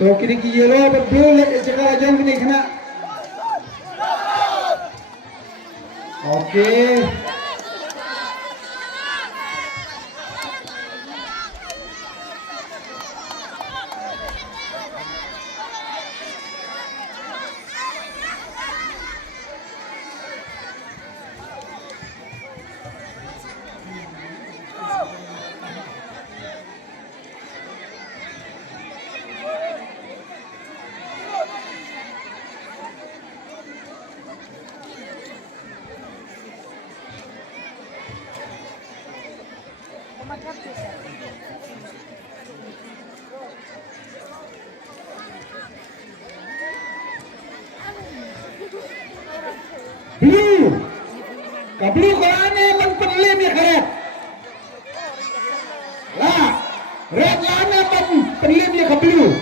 तो kini ki yellow but blue let jaga jam kini kena. Okay. Blue, kablu kalane man penlim ya karet. Lah, red lana man penlim ya kablu.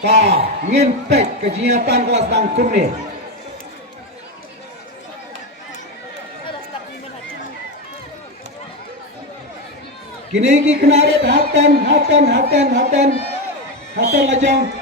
Ta, ngintek kegiatan kelas tangkum ni. Kini ki kenaret hatan lajang.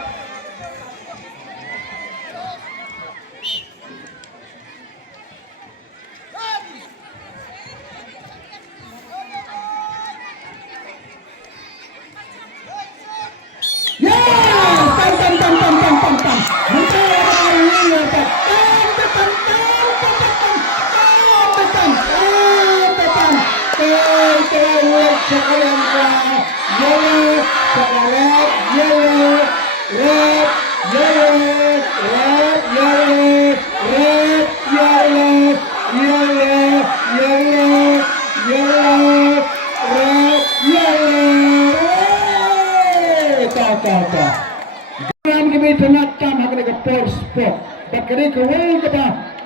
Bakari kawal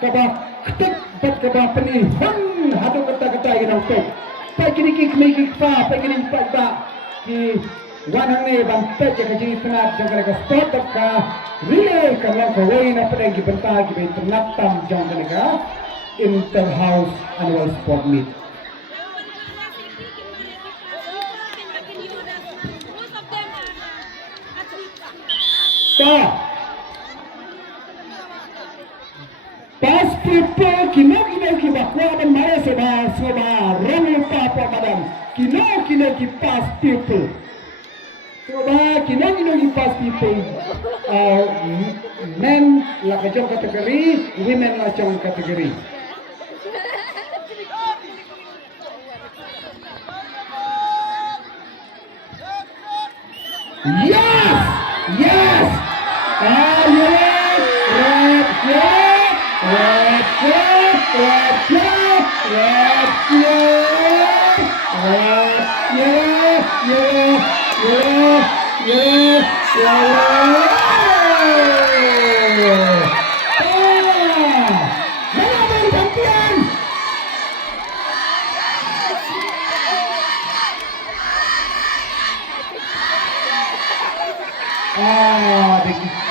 kaba ketik bat kaba peni hang hadu kata yang tok pagi ni kiki pa pagi ni pa ki wanang ne bang pece ke jini penat jangan ke stop ka relay kalau kawai na pada ki bentar ki ternatam jangan ka inter-house annual sport meet. Pas people kino ki bakwa man mare seba ramu pa madam kino ki pas people seba kino ki pas people men la kajong kategori women la kajong kategori. Yes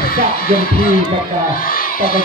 Desak jempi pada